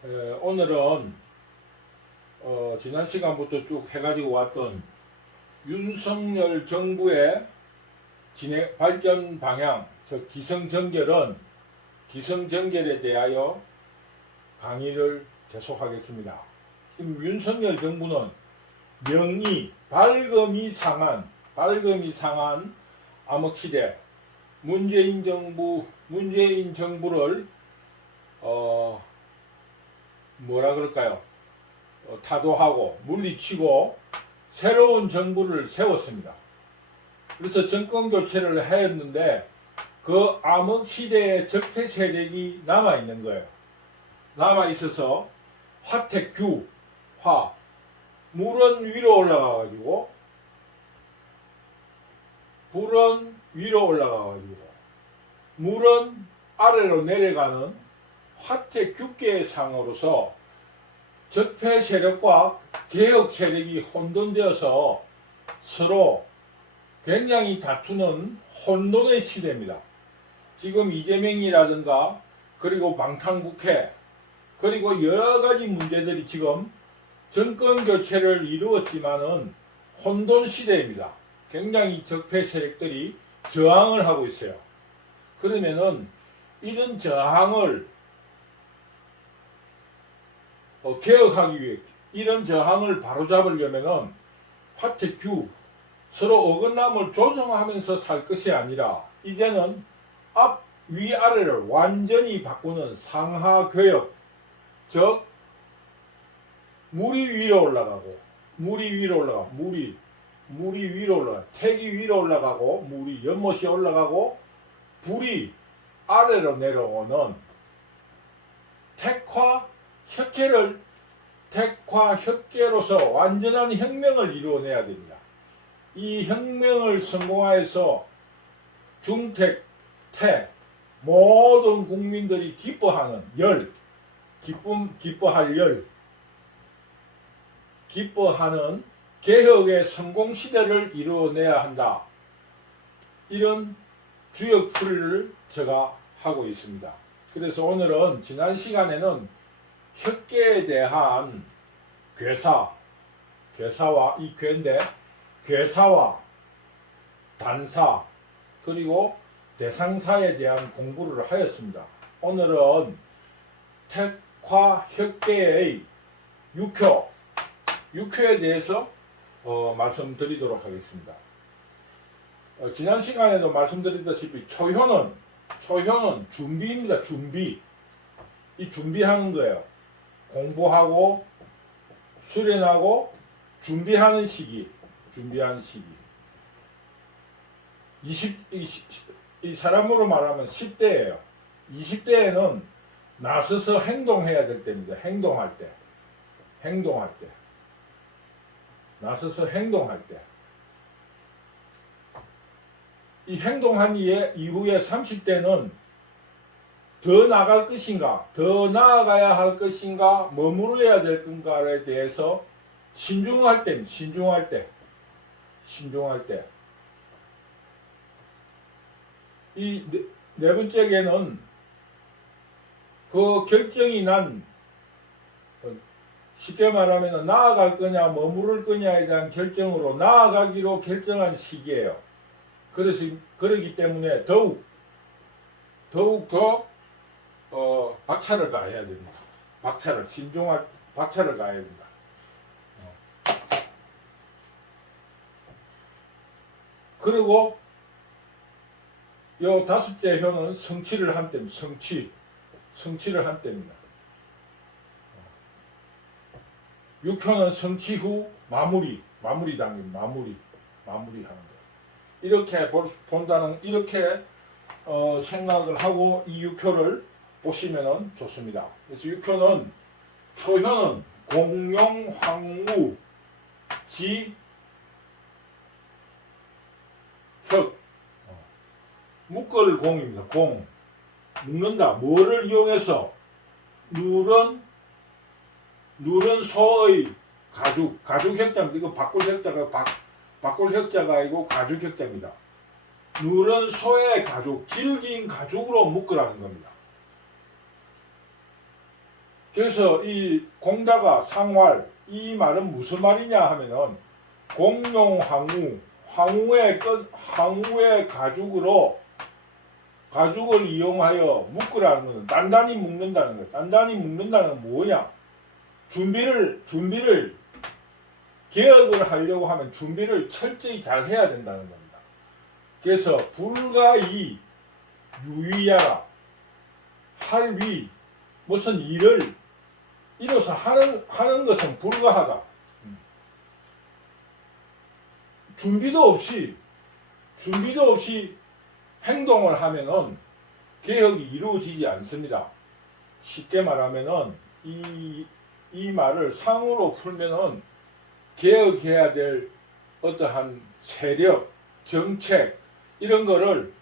오늘은 지난 시간부터 쭉 해가지고 왔던 윤석열 정부의 진행 발전 방향, 즉 기성정결에 대하여 강의를 계속하겠습니다. 지금 윤석열 정부는 명의 밝음이 상한 암흑시대 문재인 정부를 뭐라 그럴까요? 타도하고 물리치고 새로운 정부를 세웠습니다. 그래서 정권 교체를 했는데 그 암흑 시대의 적폐 세력이 남아 있는 거예요. 남아 있어서 화택규 물은 위로 올라가가지고 불은 위로 올라가가지고 물은 아래로 내려가는 화택규계의 상으로서 적폐 세력과 개혁 세력이 혼돈되어서 서로 굉장히 다투는 혼돈의 시대입니다. 지금 이재명이라든가 그리고 방탄국회 그리고 여러가지 문제들이 지금 정권 교체를 이루었지만은 혼돈 시대입니다. 굉장히 적폐 세력들이 저항을 하고 있어요. 그러면은 이런 저항을 개혁하기 위해 이런 저항을 바로잡으려면은 화택규 서로 어긋남을 조정하면서 살 것이 아니라 이제는 앞 위아래를 완전히 바꾸는 상하 교역, 즉 물이 위로 올라가고 택이 위로 올라가고 물이 연못이 올라가고 불이 아래로 내려오는 택화 협계로서 완전한 혁명을 이루어내야 됩니다. 이 혁명을 성공하여서 중택, 택 모든 국민들이 기뻐하는 기뻐하는 개혁의 성공 시대를 이루어내야 한다. 이런 주역 풀이를 제가 하고 있습니다. 그래서 오늘은 지난 시간에는 혁계에 대한 괴사와 이 괴인데 괴사와 단사 그리고 대상사에 대한 공부를 하였습니다. 오늘은 택화 혁계의 육효에 대해서 말씀드리도록 하겠습니다. 지난 시간에도 말씀드렸다시피 초효는 준비입니다. 이 준비하는 거예요. 공부하고 수련하고 준비하는 시기. 이 사람으로 말하면 10대예요. 20대에는 나서서 행동해야 될 때입니다. 행동할 때. 나서서 행동할 때. 이 행동한 이후에 30대는 더 나갈 것인가, 더 나아가야 할 것인가, 머무르야 될 건가에 대해서 신중할 때. 이 네 번째에는 그 결정이 난 쉽게 말하면 나아갈 거냐 머무를 거냐에 대한 결정으로 나아가기로 결정한 시기예요. 그러기 때문에 더욱 더 박차를 가해야 됩니다. 박차를 가해야 된다. 그리고 요 다섯째 효는 성취를 한 때입니다. 성취를 한 때입니다. 6효는 성취 후 마무리 단계입니다. 마무리하는 거. 이렇게 이렇게 생각을 하고 이 6효를 보시면 좋습니다. 그래서 6효는 초효는 공용 황무 지 혁 묶을 공입니다. 묶는다. 뭐를 이용해서 누런 소의 가죽 혁자입니다. 이거 바꿀 혁자가 아니고 가죽 혁자입니다. 누런 소의 가죽, 질긴 가죽으로 묶으라는 겁니다. 그래서 이 공다가 상활 이 말은 무슨 말이냐 하면은 공룡항우 항우의 가죽을 이용하여 묶으라는 것은 단단히 묶는다는 거예요. 단단히 묶는다는 건 뭐냐? 준비를 개혁을 하려고 하면 준비를 철저히 잘 해야 된다는 겁니다. 그래서 불가이 유의하라. 할위 무슨 일을 이로써 하는 것은 불가하다. 준비도 없이 행동을 하면은 개혁이 이루어지지 않습니다. 쉽게 말하면은 이 말을 상으로 풀면은 개혁해야 될 어떠한 세력, 정책 이런 거를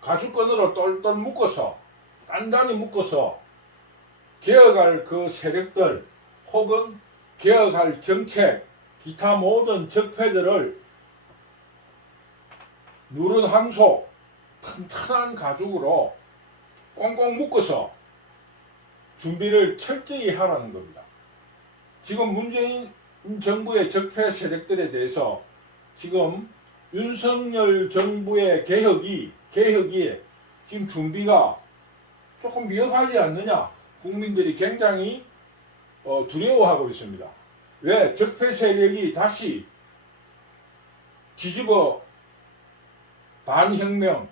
가죽끈으로 똘똘 묶어서 단단히 묶어서 개혁할 그 세력들 혹은 개혁할 정책 기타 모든 적폐들을 누른 항소 튼튼한 가죽으로 꽁꽁 묶어서 준비를 철저히 하라는 겁니다. 지금 문재인 정부의 적폐 세력들에 대해서 지금 윤석열 정부의 개혁이 지금 준비가 조금 미흡하지 않느냐 국민들이 굉장히 두려워하고 있습니다. 왜? 적폐 세력이 다시 뒤집어 반혁명,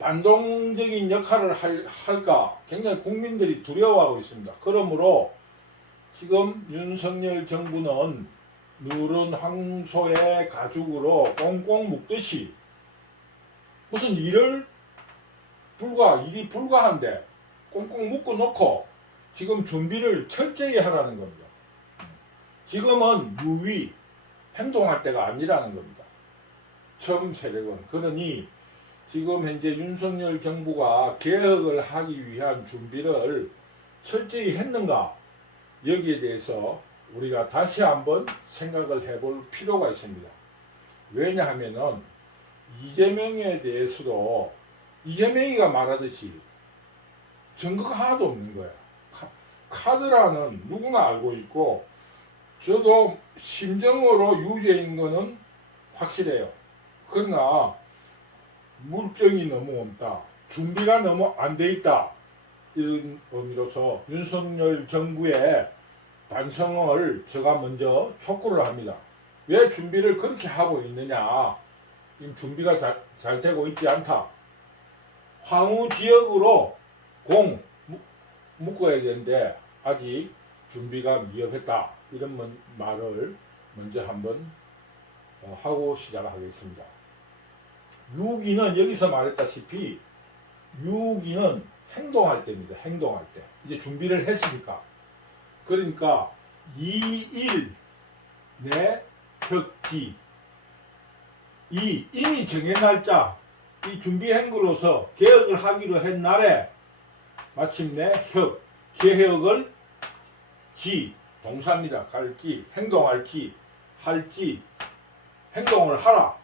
반동적인 역할을 할까 굉장히 국민들이 두려워하고 있습니다. 그러므로 지금 윤석열 정부는 누런 황소의 가죽으로 꽁꽁 묶듯이 무슨 일이 불가한데 꽁꽁 묶어 놓고 지금 준비를 철저히 하라는 겁니다. 지금은 유의 행동할 때가 아니라는 겁니다. 처음 세력은. 그러니 지금 현재 윤석열 정부가 개혁을 하기 위한 준비를 철저히 했는가 여기에 대해서 우리가 다시 한번 생각을 해볼 필요가 있습니다. 왜냐하면은 이재명에 대해서도 이재명이가 말하듯이 증거가 하나도 없는 거야. 카드라는 누구나 알고 있고 저도 심정으로 유죄인 거는 확실해요. 그러나 물증이 너무 없다. 준비가 너무 안 돼 있다. 이런 의미로서 윤석열 정부의 반성을 제가 먼저 촉구를 합니다. 왜 준비를 그렇게 하고 있느냐. 준비가 잘 되고 있지 않다. 황후 지역으로 공 묶어야 되는데 아직 준비가 미흡했다. 이런 말을 먼저 한번 하고 시작하겠습니다. 유기는 여기서 말했다시피 유기는 행동할 때입니다. 행동할 때. 이제 준비를 했으니까. 그러니까 2일 내 혁지 이미 정해 날짜 이 준비한 걸로서 개혁을 하기로 한 날에 마침내 개혁을 동사입니다. 갈지 행동할지 할지 행동을 하라.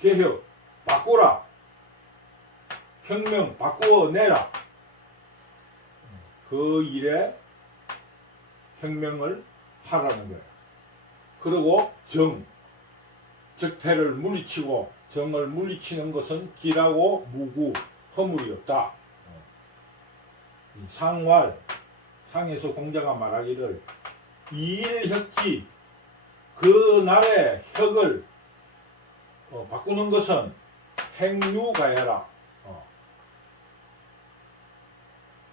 개혁 바꾸라. 혁명 바꾸어내라. 그 일에 혁명을 하라는 거예요. 그리고 적폐를 물리치고 정을 물리치는 것은 길하고 무구 허물이 없다. 상에서 공자가 말하기를 2일 혁지 그 날의 혁을 바꾸는 것은 행유가야라.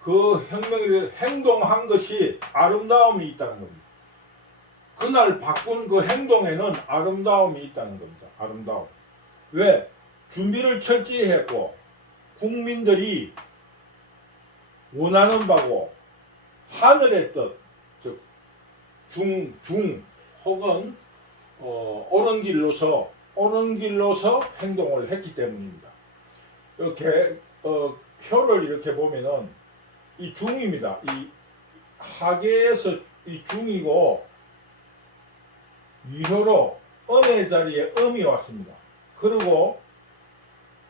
그 혁명을 행동한 것이 아름다움이 있다는 겁니다. 그날 바꾼 그 행동에는 아름다움이 있다는 겁니다. 아름다움. 왜? 준비를 철저히 했고 국민들이 원하는 바고 하늘의 뜻, 즉 혹은 옳은 길로서 행동을 했기 때문입니다. 이렇게 표를 이렇게 보면은 이 중입니다. 이 하계에서 이 중이고 위효로 음의 자리에 음이 왔습니다. 그리고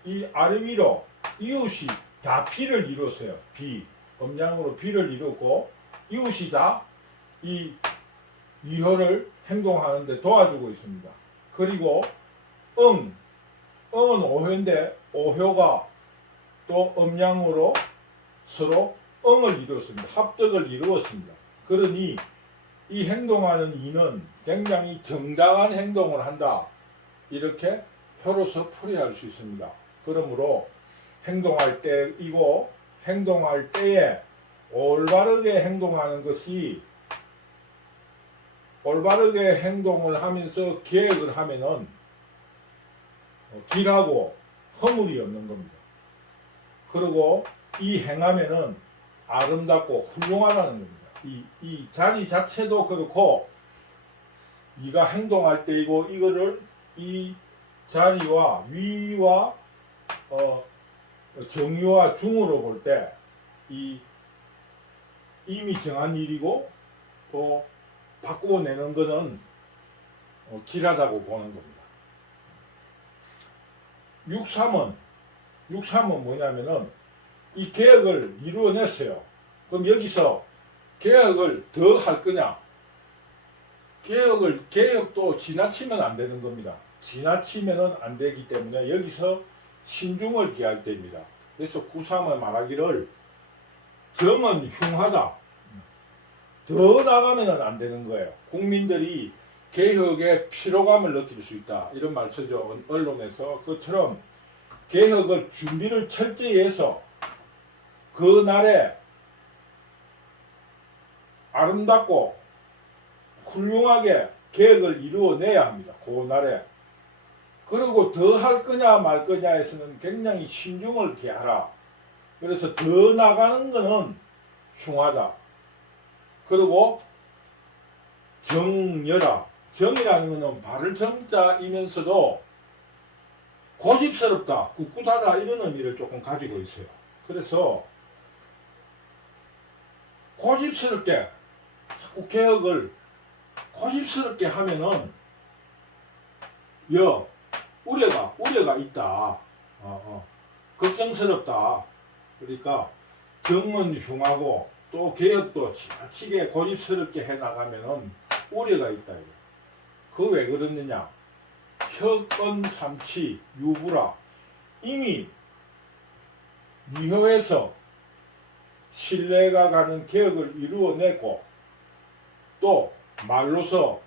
이 아래 위로 이웃이 다 비를 이뤘어요. 음양으로 비를 이루고 이웃이 다 이 위효를 행동하는데 도와주고 있습니다. 그리고 응은 오효인데 오효가 또 음양으로 서로 응을 이루었습니다. 합덕을 이루었습니다. 그러니 이 행동하는 이는 굉장히 정당한 행동을 한다. 이렇게 효로서 풀이할 수 있습니다. 그러므로 행동할 때이고 행동할 때에 올바르게 행동하는 것이 올바르게 행동을 하면서 계획을 하면은 길하고 허물이 없는 겁니다. 그리고 이 행하면은 아름답고 훌륭하다는 겁니다. 이 자리 자체도 그렇고 네가 행동할 때이고 이거를 이 자리와 위와 정의와 중으로 볼 때 이 이미 정한 일이고 또 바꾸어내는 것은 길하다고 보는 겁니다. 6.3은 뭐냐면은 이 계획을 이루어냈어요. 그럼 여기서 계획을 더 할 거냐? 계획도 지나치면 안 되는 겁니다. 지나치면은 안 되기 때문에 여기서 신중을 기할 때입니다. 그래서 9.3은 말하기를 정은 흉하다. 더 나가면은 안 되는 거예요. 국민들이 개혁의 피로감을 느낄 수 있다. 이런 말 쓰죠. 언론에서. 그처럼 개혁을 준비를 철저히 해서 그 날에 아름답고 훌륭하게 계획을 이루어내야 합니다. 그 날에. 그리고 더 할 거냐 말 거냐에서는 굉장히 신중을 기하라. 그래서 더 나가는 거는 흉하다. 그리고 정여라. 정이라는 것은 바를 정자이면서도 고집스럽다, 굳굳하다 이런 의미를 조금 가지고 있어요. 그래서 고집스럽게 자꾸 개혁을 고집스럽게 하면은 우려가 있다. 걱정스럽다. 그러니까 정은 흉하고 또 개혁도 지나치게 고집스럽게 해나가면은 우려가 있다. 그 왜 그러느냐? 혁언삼치 유부라. 이미 위효에서 신뢰가 가는 개혁을 이루어내고 또 말로서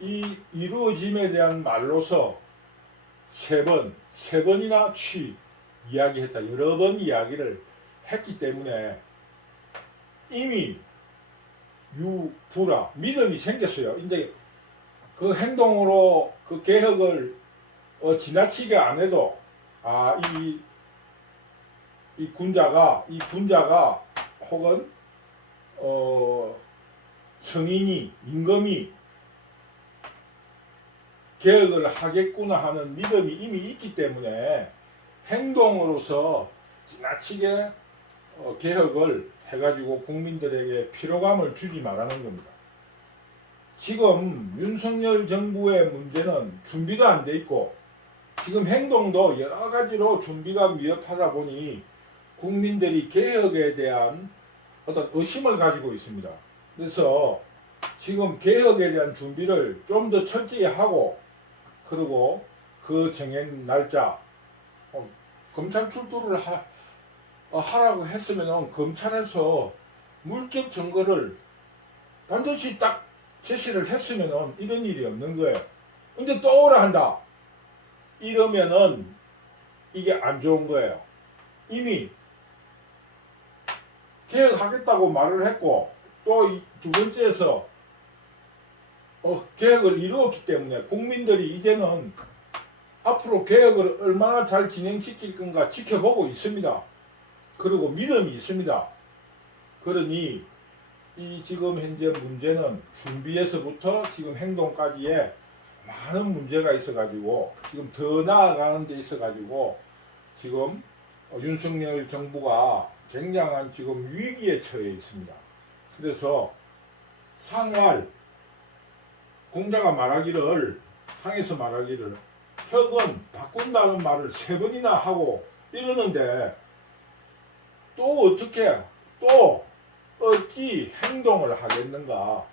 이 이루어짐에 대한 말로서 세 번이나 이야기했다. 여러 번 이야기를 했기 때문에 이미 유부라 믿음이 생겼어요. 이제 그 행동으로 그 개혁을 지나치게 안 해도 이 분자가 혹은 성인이 임금이 개혁을 하겠구나 하는 믿음이 이미 있기 때문에 행동으로서 지나치게 개혁을 해가지고 국민들에게 피로감을 주지 말라는 겁니다. 지금 윤석열 정부의 문제는 준비도 안 돼 있고 지금 행동도 여러 가지로 준비가 미흡하다 보니 국민들이 개혁에 대한 어떤 의심을 가지고 있습니다. 그래서 지금 개혁에 대한 준비를 좀 더 철저히 하고 그리고 그 정한 날짜 검찰 출두를 하라고 했으면 검찰에서 물적 증거를 반드시 딱 제시를 했으면 이런 일이 없는 거예요. 근데 또 오라 한다. 이러면은 이게 안 좋은 거예요. 이미 개혁하겠다고 말을 했고 또 두 번째에서 개혁을 이루었기 때문에 국민들이 이제는 앞으로 개혁을 얼마나 잘 진행시킬 건가 지켜보고 있습니다. 그리고 믿음이 있습니다. 그러니 이 지금 현재 문제는 준비에서부터 지금 행동까지에 많은 문제가 있어가지고 지금 더 나아가는 데 있어가지고 지금 윤석열 정부가 굉장한 지금 위기에 처해 있습니다. 그래서 상할 공자가 상에서 말하기를 혁은 바꾼다는 말을 3번이나 하고 이러는데 또 어떻게 또 어찌 행동을 하겠는가?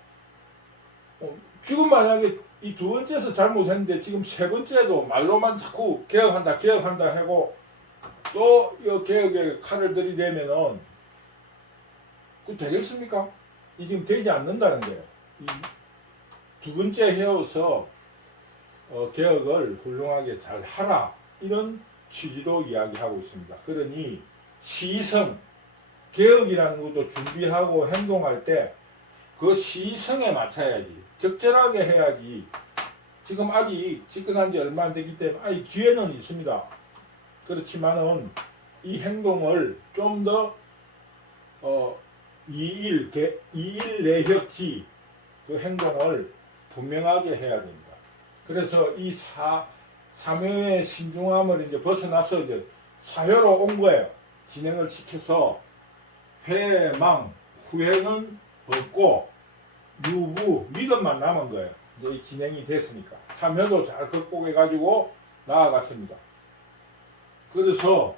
지금 만약에 이 두 번째에서 잘못했는데 지금 세 번째도 말로만 자꾸 개혁한다 하고 또 이 개혁에 칼을 들이대면은 그 되겠습니까? 이 지금 되지 않는다는 거예요. 이 두 번째 해오서 개혁을 훌륭하게 잘 하라 이런 취지로 이야기하고 있습니다. 그러니 시성 개혁이라는 것도 준비하고 행동할 때 그 시성에 맞춰야지 적절하게 해야지. 지금 아직 집권한 지 얼마 안 되기 때문에 아직 기회는 있습니다. 그렇지만은 이 행동을 좀 더 이일 내혁지 그 행동을 분명하게 해야 됩니다. 그래서 이 삼효의 신중함을 이제 벗어나서 이제 사효로 온 거예요. 진행을 시켜서 회망 후회는 없고 유부 믿음만 남은 거예요. 이제 이 진행이 됐으니까 삼효도 잘 극복해가지고 나아갔습니다. 그래서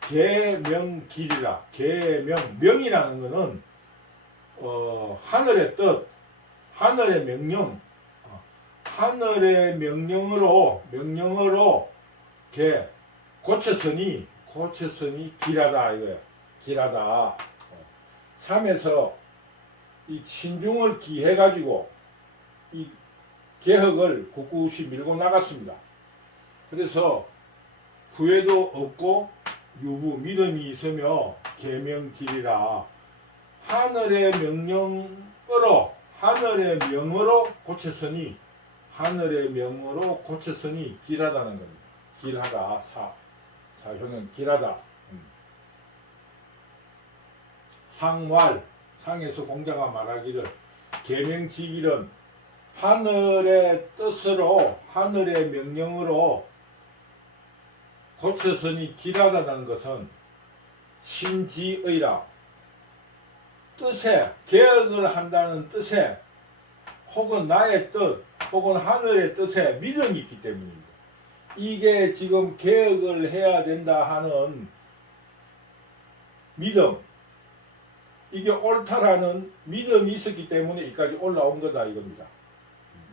계명길이라 명이라는 것은 하늘의 뜻, 하늘의 명령, 하늘의 명령으로 고쳐서니 길하다 이거예요. 길하다. 삶에서 이 신중을 기해가지고 이 개혁을 굳굳이 밀고 나갔습니다. 그래서 후회도 없고 유부 믿음이 있으며 계명길이라 하늘의 명령으로 하늘의 명으로 고쳤으니 길하다는 겁니다. 길하다 사효는 길하다. 상왈 상에서 공자가 말하기를 계명지길은 하늘의 뜻으로 하늘의 명령으로 고쳐서니 길하다는 것은 신지의라 뜻에 개혁을 한다는 뜻에 혹은 나의 뜻 혹은 하늘의 뜻에 믿음이 있기 때문입니다. 이게 지금 개혁을 해야 된다 하는 믿음, 이게 옳다라는 믿음이 있었기 때문에 여기까지 올라온 거다 이겁니다.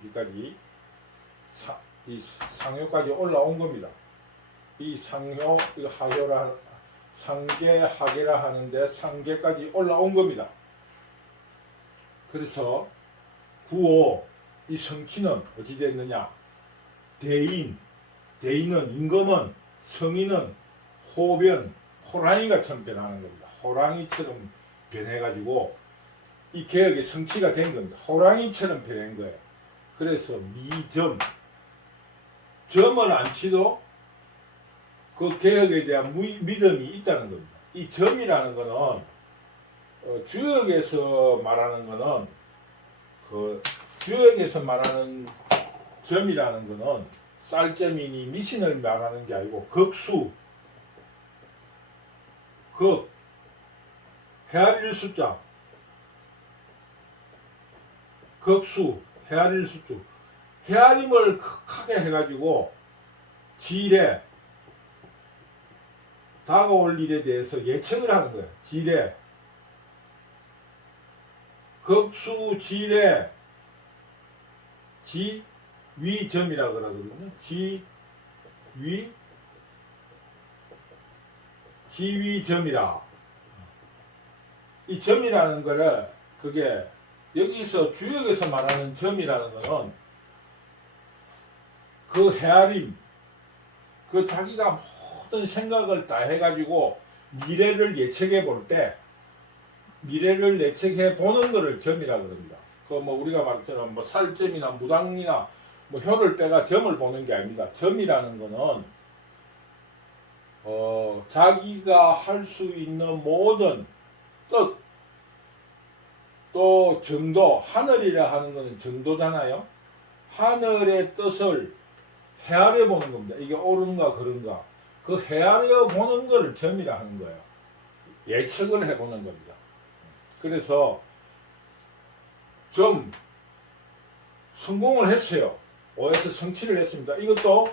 여기까지 이 상효까지 올라온 겁니다. 이 상효, 이 하효라 상계 하계라 하는데 상계까지 올라온 겁니다. 그래서 구호 이 성취는 어찌 됐느냐? 대인은 임금은 성인은 호변 호랑이가처럼 변하는 겁니다. 호랑이처럼 변해가지고 이 개혁의 성취가 된 겁니다. 호랑이처럼 변한 거예요. 그래서 미점 점을 안 치도 그 개혁에 대한 믿음이 있다는 겁니다. 이 점이라는 거는 주역에서 말하는 거는 그 주역에서 말하는 점이라는 거는 쌀점이니 미신을 말하는 게 아니고 극수 헤아릴 숫자 극수 헤아릴 숫자 헤아림을 크게 해가지고 지일에 다가올 일에 대해서 예측을 하는 거예요. 지일에 극수 지일에 지위점이라 그러거든요. 지위점이라. 이 점이라는 거를 그게 여기서 주역에서 말하는 점이라는 거는 그 헤아림, 그 자기가 모든 생각을 다 해가지고 미래를 예측해 볼 때, 미래를 예측해 보는 거를 점이라 그럽니다. 그 뭐 우리가 말처럼 뭐 살점이나 무당이나 뭐 혀를 빼가 점을 보는 게 아닙니다. 점이라는 거는 자기가 할 수 있는 모든 뜻, 또 정도, 하늘이라 하는 것은 정도잖아요. 하늘의 뜻을 헤아려 보는 겁니다. 이게 옳은가 그른가. 그 헤아려 보는 것을 점이라 하는 거예요. 예측을 해보는 겁니다. 그래서 좀 성공을 했어요. 오에서 성취를 했습니다. 이것도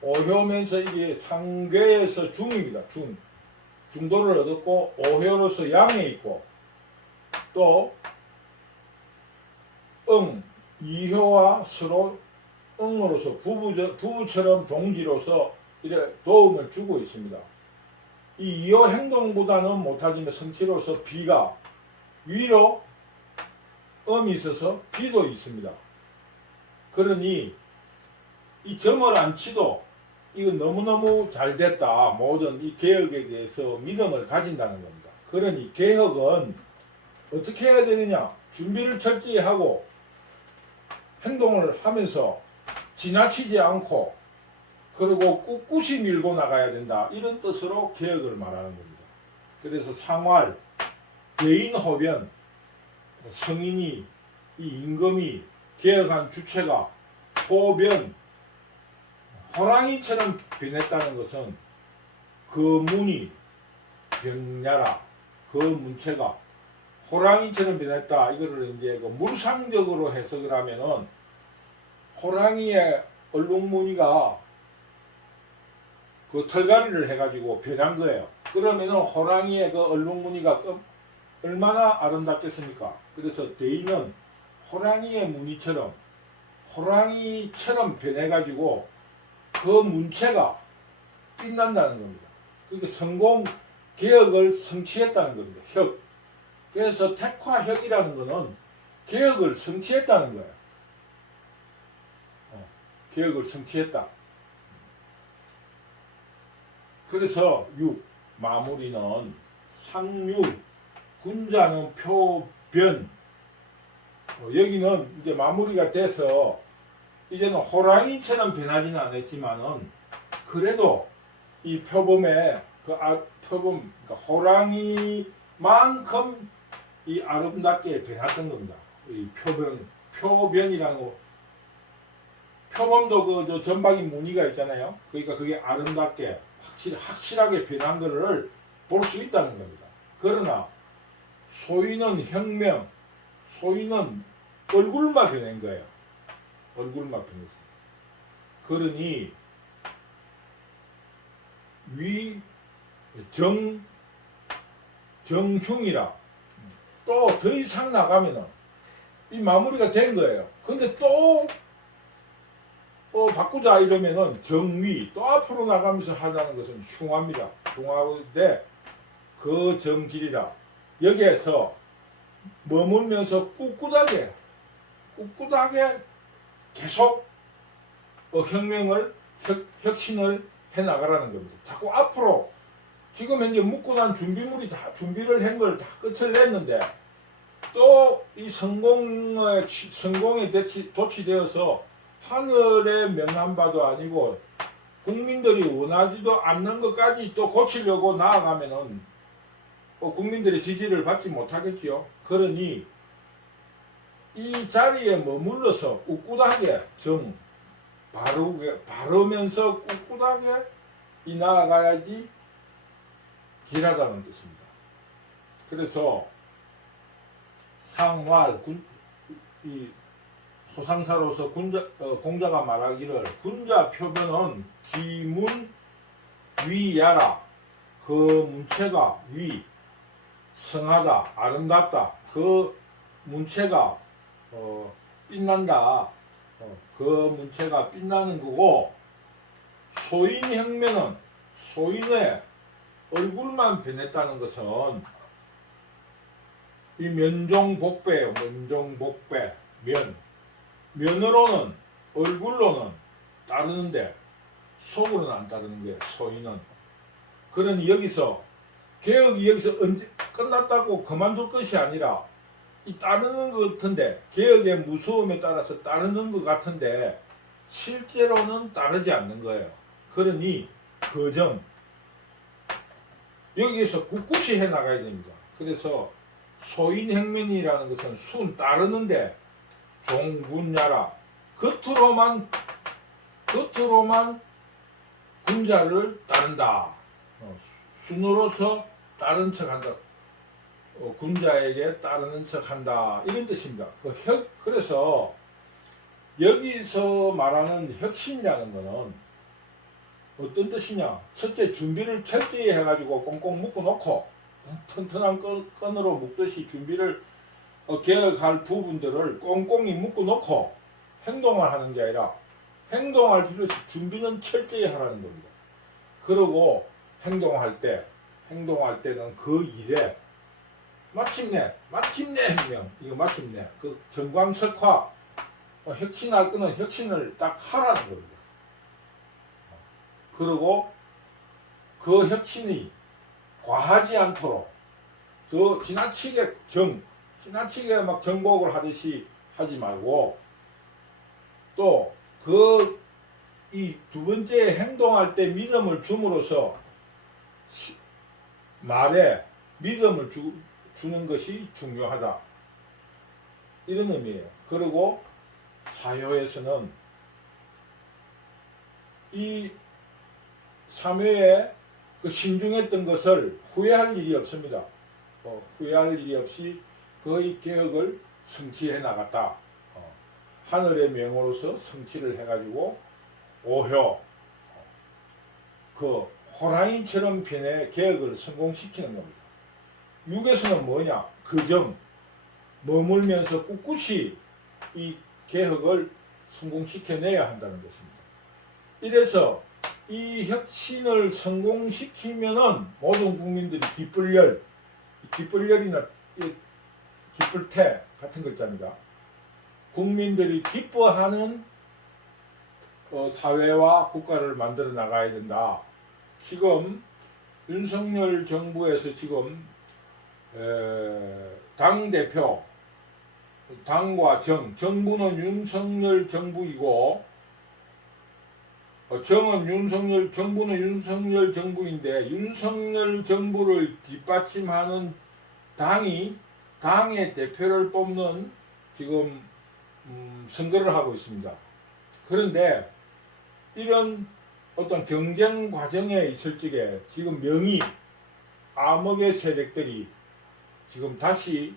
오효면서 이게 상계에서 중입니다. 중도를 얻었고 오효로서 양에 있고 또 이효와 서로 응으로서 부부처럼 동지로서 이래 도움을 주고 있습니다. 이 이효 행동보다는 못하지만 성취로서 비가 위로 음이 있어서 비도 있습니다. 그러니 이 점을 안 치도 이거 너무너무 잘 됐다. 모든 이 개혁에 대해서 믿음을 가진다는 겁니다. 그러니 개혁은 어떻게 해야 되느냐? 준비를 철저히 하고 행동을 하면서 지나치지 않고 그리고 꿋꿋이 밀고 나가야 된다. 이런 뜻으로 개혁을 말하는 겁니다. 그래서 상활, 대인호변, 성인이 이 임금이 개혁한 주체가 호변, 호랑이처럼 변했다는 것은 그 문이 병야라, 그 문체가 호랑이처럼 변했다. 이거를 이제 그 물상적으로 해석을 하면은 호랑이의 얼룩무늬가 그 털갈이를 해가지고 변한 거예요. 그러면은 호랑이의 그 얼룩무늬가 얼마나 아름답겠습니까? 그래서 대인은 호랑이의 무늬처럼 호랑이처럼 변해가지고 그 문체가 빛난다는 겁니다. 그게 성공 개혁을 성취했다는 겁니다. 혁. 그래서 택화혁이라는 것은 개혁을 성취했다는 거예요. 개혁을 성취했다. 그래서 6 마무리는 상류 군자는 표변. 여기는 이제 마무리가 돼서 이제는 호랑이처럼 변하지는 않았지만은 그래도 이 표범의 표범 그러니까 호랑이만큼 이 아름답게 변했던 겁니다. 이 표변이라는 거. 표범도 그 전방에 무늬가 있잖아요. 그러니까 그게 아름답게 확실하게 변한 것을 볼 수 있다는 겁니다. 그러나 소인은 혁명, 소인은 얼굴만 변한 거예요. 얼굴만 변했어요. 그러니 정흉이라 또 더 이상 나가면은 이 마무리가 된 거예요. 근데 또 바꾸자 이러면은 정위 또 앞으로 나가면서 하자는 것은 흉합니다. 흉하되 그 정질이라 여기에서 머물면서 꿋꿋하게 계속 혁명을 혁신을 해 나가라는 겁니다. 자꾸 앞으로 지금 현재 묵고 난 준비물이 다 준비를 한 걸 다 끝을 냈는데 또 이 성공에 도취되어서 하늘의 명함바도 아니고 국민들이 원하지도 않는 것까지 또 고치려고 나아가면은 국민들의 지지를 받지 못하겠지요. 그러니 이 자리에 머물러서 꿋꿋하게 바르면서 꿋꿋하게 이 나아가야지 길하다는 뜻입니다. 그래서 상활 이 소상사로서 공자가 말하기를 군자 표변은 기문 위야라 그 문체가 성하다 아름답다 그 문체가 빛난다 그 문체가 빛나는 거고 소인혁명은 소인의 얼굴만 변했다는 것은 이 면종복배예요. 면종복배 면으로는 얼굴로는 따르는데 속으로는 안 따르는 게 소인은. 그러니 여기서 개혁이 여기서 언제 끝났다고 그만둘 것이 아니라 이 따르는 것 같은데 개혁의 무서움에 따라서 따르는 것 같은데 실제로는 따르지 않는 거예요. 그러니 그 점 여기에서 꿋꿋이 해 나가야 됩니다. 그래서 소인혁명이라는 것은 순 따르는데 종군야라 겉으로만 군자를 따른다. 순으로서 따른 척한다. 군자에게 따르는 척한다. 이런 뜻입니다. 그래서 여기서 말하는 혁신이라는 것은 어떤 뜻이냐? 첫째, 준비를 철저히 해가지고 꽁꽁 묶어놓고 튼튼한 끈으로 묶듯이 준비를 개혁할 부분들을 꽁꽁히 묶어놓고 행동을 하는 게 아니라 행동할 필요 없이 준비는 철저히 하라는 겁니다. 그러고 행동할 때는 그 일에 마침내 해명 이거 마침내 그 정광석화 혁신할 거는 혁신을 딱 하라는 겁니다. 그리고 그 혁신이 과하지 않도록 저 지나치게 막 정복을 하듯이 하지 말고 또 그 이 두 번째 행동할 때 믿음을 줌으로써 말에 믿음을 주는 것이 중요하다. 이런 의미예요. 그리고 사효에서는 이 3회에 그 신중했던 것을 후회할 일이 없습니다. 후회할 일이 없이 거의 개혁을 성취해 나갔다. 하늘의 명으로서 성취를 해가지고 오효 그 호랑이처럼 변해 개혁을 성공시키는 겁니다. 6에서는 뭐냐? 그점 머물면서 꿋꿋이 이 개혁을 성공시켜내야 한다는 것입니다. 이래서 이 혁신을 성공시키면은 모든 국민들이 기쁠열이나 기쁠태 같은 글자입니다. 국민들이 기뻐하는 사회와 국가를 만들어 나가야 된다. 지금 윤석열 정부에서 지금 당대표 당과 정부는 윤석열 정부이고 정부는 윤석열 정부인데 윤석열 정부를 뒷받침하는 당의 대표를 뽑는 지금 선거를 하고 있습니다. 그런데 이런 어떤 경쟁 과정에 있을 적에 지금 명의 암흑의 세력들이 지금 다시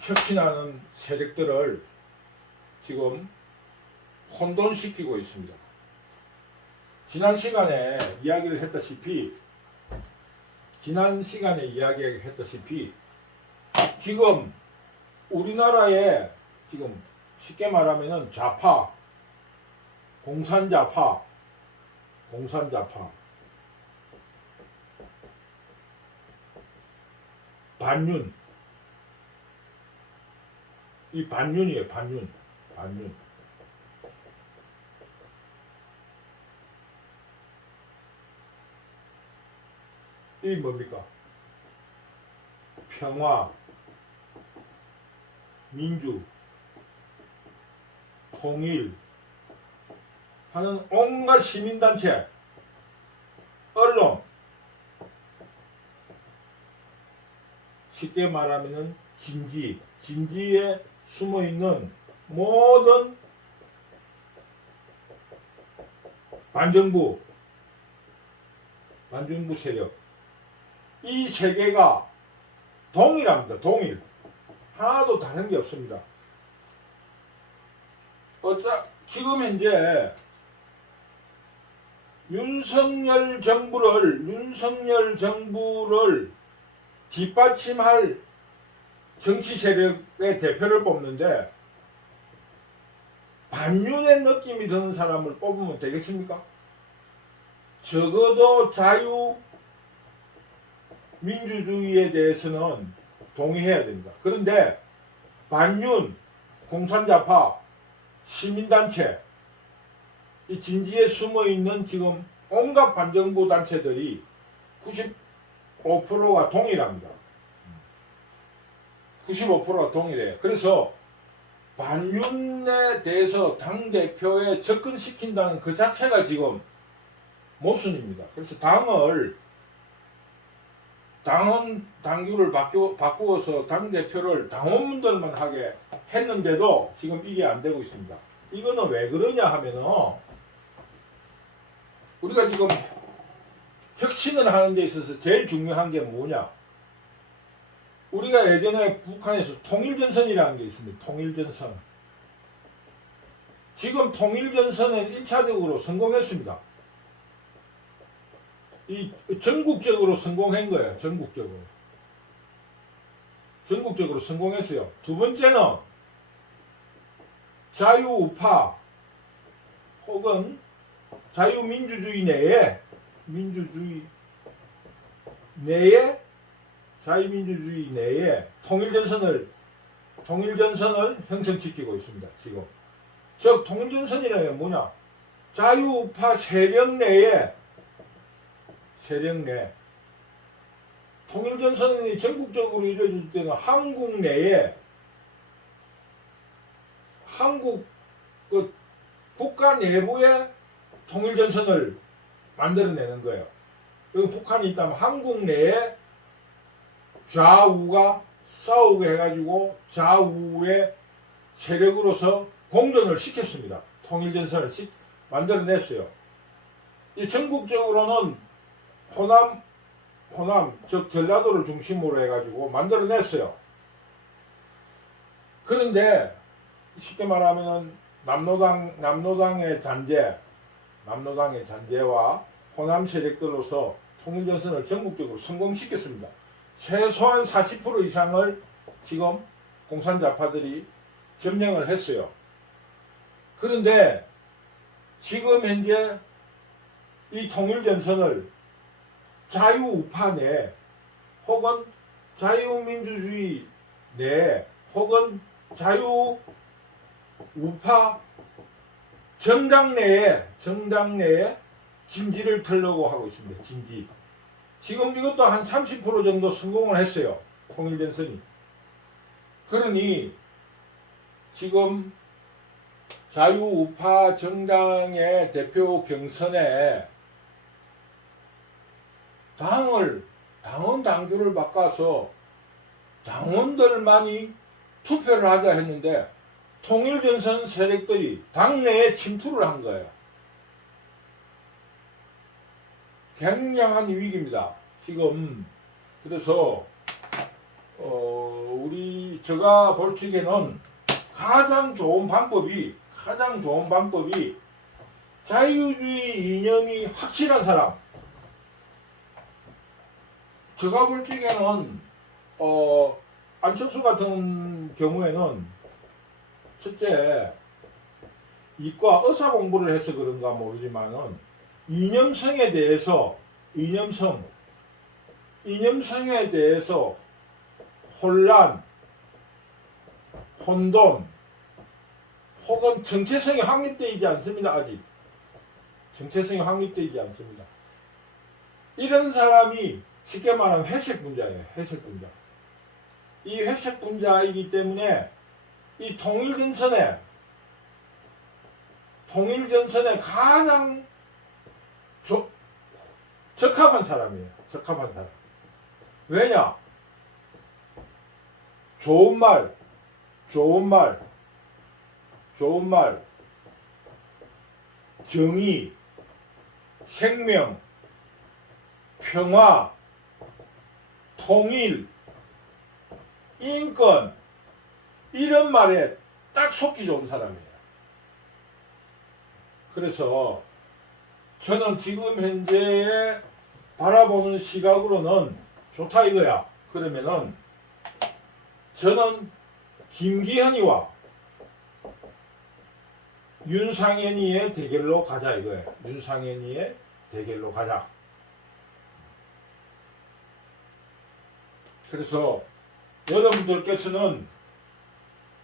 혁신하는 세력들을 지금 혼돈시키고 있습니다. 지난 시간에 이야기를 했다시피 지금 우리나라에 지금 쉽게 말하면은 좌파, 공산좌파, 반윤, 이 반윤이에요. 반윤. 이 뭡니까? 평화, 민주, 통일 하는 온갖 시민단체, 언론, 쉽게 말하면 진지에 숨어있는 모든 반정부 세력, 이 세계가 동일합니다. 동일. 하나도 다른 게 없습니다. 지금 현재 윤석열 정부를 뒷받침할 정치 세력의 대표를 뽑는데 반윤의 느낌이 드는 사람을 뽑으면 되겠습니까? 적어도 자유민주주의에 대해서는 동의해야 됩니다. 그런데 반윤, 공산좌파, 시민단체, 이 진지에 숨어있는 지금 온갖 반정부 단체들이 95%가 동일합니다. 95%가 동일해요. 그래서 반윤에 대해서 당대표에 접근시킨다는 그 자체가 지금 모순입니다. 그래서 당규를 바꾸어서 당대표를 당원분들만 하게 했는데도 지금 이게 안 되고 있습니다. 이거는 왜 그러냐 하면은 우리가 지금 혁신을 하는 데 있어서 제일 중요한 게 뭐냐? 우리가 예전에 북한에서 통일전선이라는 게 있습니다. 통일전선. 지금 통일전선은 1차적으로 성공했습니다. 이 전국적으로 성공한 거예요. 전국적으로. 전국적으로 성공했어요. 두 번째는 자유우파 혹은 자유민주주의 내에 자유민주주의 내에 통일전선을 형성시키고 있습니다. 지금 즉 통일전선이라는 게 뭐냐? 자유우파 세력 내 통일전선이 전국적으로 이루어질 때는 한국 내에 그 국가 내부에 통일전선을 만들어내는 거예요. 여기 북한이 있다면 한국 내에 좌우가 싸우게 해가지고 좌우의 세력으로서 공존을 시켰습니다. 통일전선을 만들어냈어요. 이 전국적으로는 호남 즉 전라도를 중심으로 해가지고 만들어냈어요. 그런데 쉽게 말하면 남로당의 잔재와 호남 세력들로서 통일전선을 전국적으로 성공시켰습니다. 최소한 40% 이상을 지금 공산자파들이 점령을 했어요. 그런데 지금 현재 이 통일전선을 자유우파 내 혹은 자유민주주의 내 혹은 자유우파 정당 내에 진지를 틀려고 하고 있습니다. 진지. 지금 이것도 한 30% 정도 성공을 했어요. 통일전선이. 그러니 지금 자유우파 정당의 대표 경선에 당원 당규를 바꿔서 당원들만이 투표를 하자 했는데 통일전선 세력들이 당내에 침투를 한 거예요. 굉장한 위기입니다. 지금 그래서 제가 볼 적에는 가장 좋은 방법이 자유주의 이념이 확실한 사람. 제가 볼 적에는 안철수 같은 경우에는 첫째 이과 의사 공부를 해서 그런가 모르지만은 이념성에 대해서 혼란, 혼돈 혹은 정체성이 확립되지 않습니다. 아직 정체성이 확립되지 않습니다. 이런 사람이 쉽게 말하면 회색 분자예요. 회색 분자. 이 회색 분자이기 때문에 이 통일전선에 가장 적합한 사람이에요. 적합한 사람. 왜냐? 좋은 말, 정의, 생명, 평화, 통일, 인권 이런 말에 딱 속기 좋은 사람이에요. 그래서 저는 지금 현재 바라보는 시각으로는 좋다 이거야. 그러면은 저는 김기현이와 윤상현이의 대결로 가자 이거예요. 윤상현이의 대결로 가자. 그래서 여러분들께서는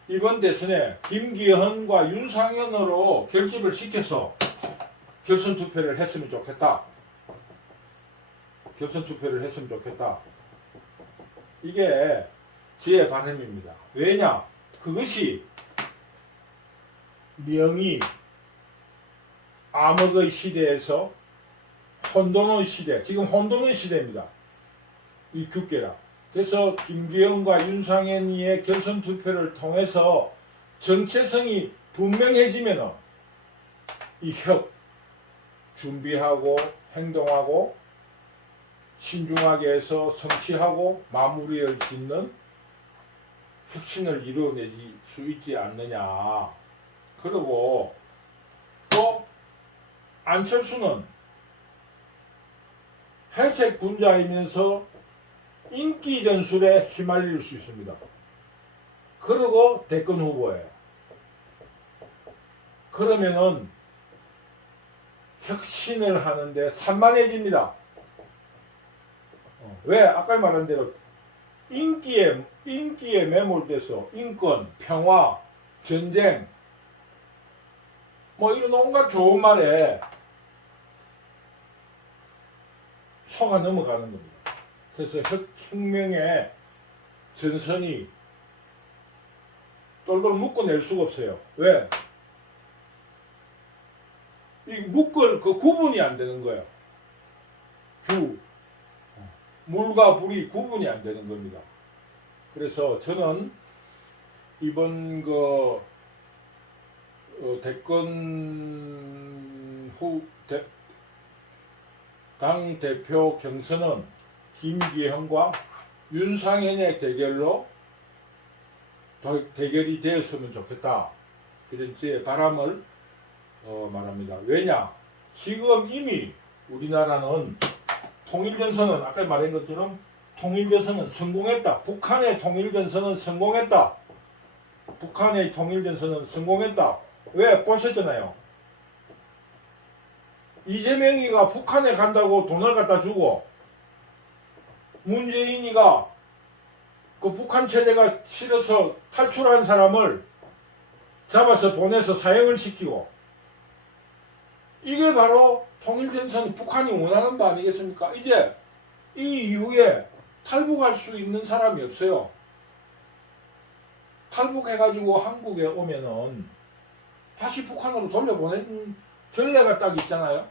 이번 대선에 김기현과 윤상현으로 결집을 시켜서 결선 투표를 했으면 좋겠다. 이게 제 바람입니다. 왜냐? 그것이 명의 암흑의 시대에서 혼돈의 시대, 지금 혼돈의 시대입니다. 이 국계라. 그래서 김기현과 윤상현이의 결선 투표를 통해서 정체성이 분명해지면 이 준비하고 행동하고 신중하게 해서 성취하고 마무리를 짓는 혁신을 이루어내지 수 있지 않느냐. 그리고 안철수는 회색 분자이면서 인기 전술에 휘말릴 수 있습니다. 그리고 대권 후보예요. 그러면은 혁신을 하는데 산만해집니다. 왜? 아까 말한 대로 인기에 매몰돼서 인권, 평화, 전쟁 뭐 이런 온갖 좋은 말에 속아 넘어가는 겁니다. 그래서 혁명의 전선이 똘똘 묶어낼 수가 없어요. 왜? 이 묶을 그 구분이 안 되는 거예요. 물과 불이 구분이 안 되는 겁니다. 그래서 저는 이번 대권 당 대표 경선은 김기현과 윤상현의 대결이 되었으면 좋겠다. 그런 제 바람을 말합니다. 왜냐? 지금 이미 우리나라는 통일전선은 아까 말한 것처럼 통일전선은 성공했다. 북한의 통일전선은 성공했다. 북한의 통일전선은 성공했다. 왜? 보셨잖아요. 이재명이가 북한에 간다고 돈을 갖다 주고 문재인이가 그 북한 체제가 싫어서 탈출한 사람을 잡아서 보내서 사형을 시키고 이게 바로 통일전선 북한이 원하는 바 아니겠습니까? 이제 이 이후에 탈북할 수 있는 사람이 없어요. 탈북해가지고 한국에 오면은 다시 북한으로 돌려보내는 전례가 딱 있잖아요.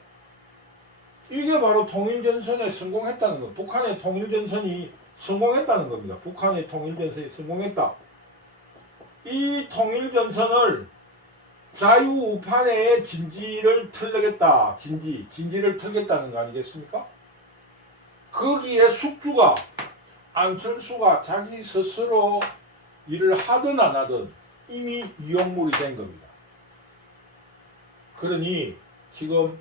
이게 바로 통일전선에 성공했다는 거. 북한의 통일전선이 성공했다는 겁니다. 북한의 통일전선이 성공했다. 이 통일전선을 자유우파 내의 진지를 털겠다. 진지를 털겠다는 거 아니겠습니까? 거기에 숙주가 안철수가 자기 스스로 일을 하든 안 하든 이미 이용물이 된 겁니다. 그러니 지금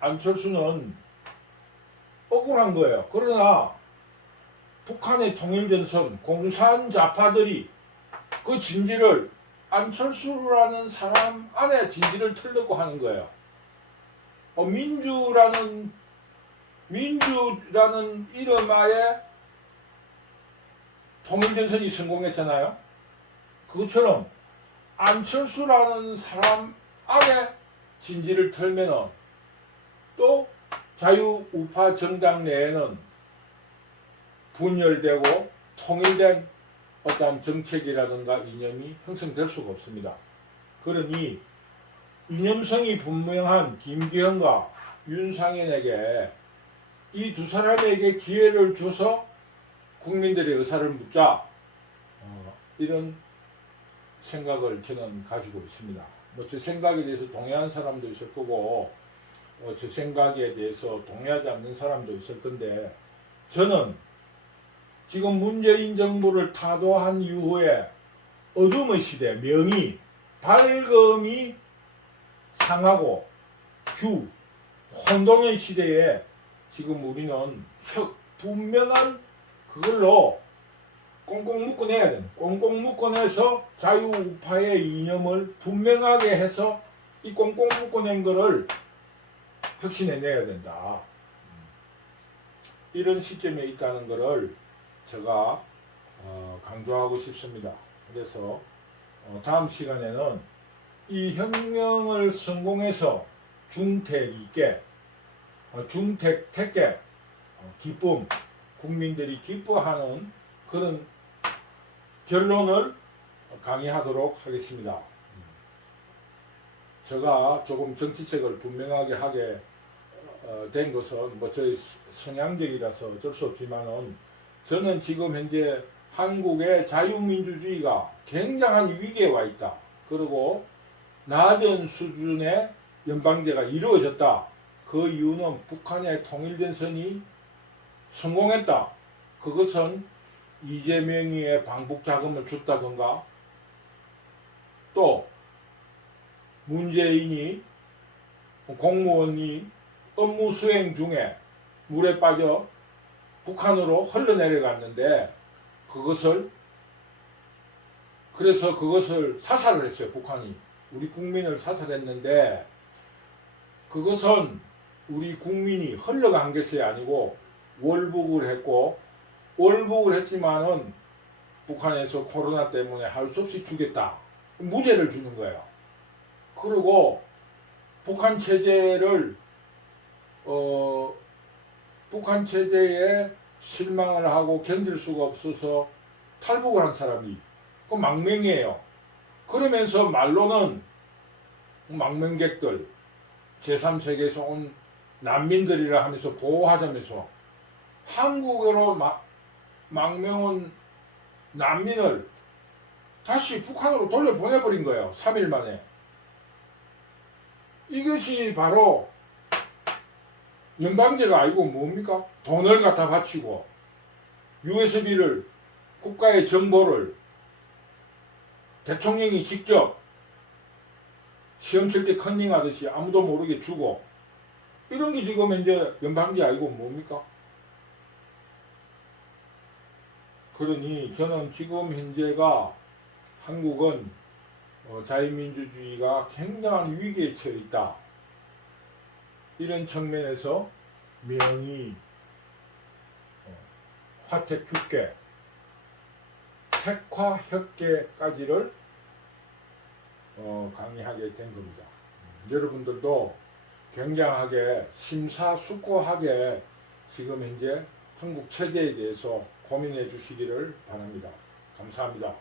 안철수는 억울한 거예요. 그러나 북한의 통일전선 공산좌파들이 그 진지를 안철수라는 사람 안에 진지를 틀려고 하는 거예요. 민주라는 이름하에 통일전선이 성공했잖아요. 그것처럼 안철수라는 사람 안에 진지를 털면은 또 자유우파 정당 내에는 분열되고 통일된 어떠한 정책이라든가 이념이 형성될 수가 없습니다. 그러니 이념성이 분명한 김기현과 윤상현에게 이 두 사람에게 기회를 줘서 국민들의 의사를 묻자 이런 생각을 저는 가지고 있습니다. 뭐 제 생각에 대해서 동의하는 사람도 있을 거고 제 생각에 대해서 동의하지 않는 사람도 있을 건데 저는 지금 문재인 정부를 타도한 이후에 어둠의 시대, 명이 밝음이 상하고 혼돈의 시대에 지금 우리는 분명한 그걸로 꽁꽁 묶어내야 돼. 꽁꽁 묶어내서 자유우파의 이념을 분명하게 해서 이 꽁꽁 묶어낸 거를 혁신해내야 된다. 이런 시점에 있다는 것을 제가 강조하고 싶습니다. 그래서 다음 시간에는 이 혁명을 성공해서 중택 있게 택게 기쁨 국민들이 기뻐하는 그런 결론을 강의하도록 하겠습니다. 제가 조금 정치색을 분명하게 하게 된 것은 뭐 저희 성향적이라서 어쩔 수 없지만은 저는 지금 현재 한국의 자유민주주의가 굉장한 위기에 와 있다. 그리고 낮은 수준의 연방제가 이루어졌다. 그 이유는 북한의 통일전선이 성공했다. 그것은 이재명이의 방북 자금을 줬다던가 또 문재인이 공무원이 업무 수행 중에 물에 빠져 북한으로 흘러내려갔는데 그것을 사살을 했어요. 북한이 우리 국민을 사살했는데 그것은 우리 국민이 흘러간 것이 아니고 월북을 했고 월북을 했지만은 북한에서 코로나 때문에 할 수 없이 주겠다 무죄를 주는 거예요. 그리고 북한 체제를 북한 체제에 실망을 하고 견딜 수가 없어서 탈북을 한 사람이 그 망명이에요. 그러면서 말로는 망명객들 제3세계에서 온 난민들이라 하면서 보호하자면서 한국으로 망명 온 난민을 다시 북한으로 돌려보내버린 거예요. 3일 만에. 이것이 바로 연방제가 아니고 뭡니까? 돈을 갖다 바치고 USB를 국가의 정보를 대통령이 직접 시험 칠 때 컨닝하듯이 아무도 모르게 주고 이런 게 지금 이제 연방제 아니고 뭡니까? 그러니 저는 지금 현재가 한국은 자유민주주의가 굉장한 위기에 처해 있다. 이런 측면에서 명의 화택축계, 택화협계까지를 강의하게 된 겁니다. 여러분들도 굉장하게 심사숙고하게 지금 현재 한국 체제에 대해서 고민해 주시기를 바랍니다. 감사합니다.